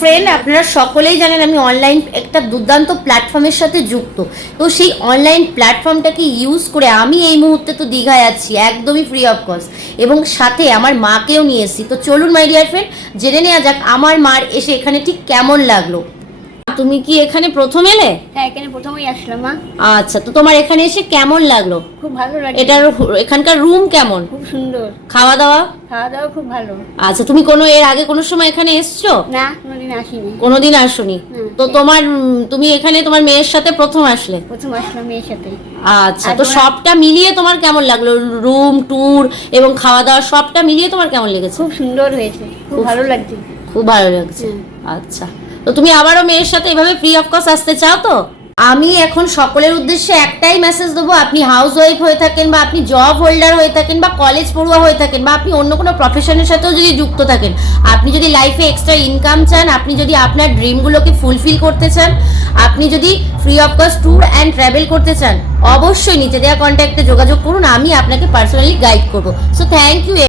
Friend, আপনারা সকলেই জানেন আমি অনলাইন একটা দুর্দান্ত প্ল্যাটফর্মের সাথে যুক্ত। তো সেই অনলাইন প্ল্যাটফর্মটাকে ইউজ করে আমি এই মুহূর্তে তো দীঘায় আছি একদমই ফ্রি অফ কস্ট, এবং সাথে আমার মাকেও নিয়ে এসেছি। তো চলুন মাই ডিয়ার ফ্রেন্ড, জেনে নেওয়া যাক আমার মার এসে এখানে ঠিক কেমন লাগলো। তুমি কি এখানে প্রথম এলে? হ্যাঁ, এখানে প্রথমেই আসলাম মা। আচ্ছা, তো তোমার এখানে এসে কেমন লাগলো? খুব ভালো লাগে। এটার এখানকার রুম কেমন? খুব সুন্দর। খাওয়া দাওয়া? খাওয়া দাওয়া খুব ভালো। আচ্ছা, তুমি এর আগে কোনো সময় এখানে এসছো? না, কোনোদিন আসিনি। কোনোদিন আসোনি? তো তুমি এখানে তোমার মেয়ের সাথে প্রথম আসলে? প্রথম আসলাম মেয়ের সাথে। আচ্ছা, তো সবটা মিলিয়ে তোমার কেমন লাগলো? রুম ট্যুর এবং খাওয়া দাওয়া সবটা মিলিয়ে তোমার কেমন লেগেছে? খুব সুন্দর হয়েছে, খুব ভালো লাগছে। খুব ভালো লাগছে। আচ্ছা, তো তুমি আবারও মেয়ের সাথে এভাবে ফ্রি অফ কস্ট আসতে চাও তো? আমি এখন সকলের উদ্দেশ্যে একটাই মেসেজ দেবো, আপনি হাউস ওয়াইফ হয়ে থাকেন বা আপনি জব হোল্ডার হয়ে থাকেন বা কলেজ পড়ুয়া হয়ে থাকেন বা আপনি অন্য কোনো প্রফেশনের সাথেও যদি যুক্ত থাকেন, আপনি যদি লাইফে এক্সট্রা ইনকাম চান, আপনি যদি আপনার ড্রিমগুলোকে ফুলফিল করতে চান, আপনি যদি free of cost tour and travel করতে চান, অবশ্যই নিচে দেওয়া কন্ট্যাক্টে যোগাযোগ করুন, আমি আপনাকে পার্সোনালি গাইড করবো। So thank you.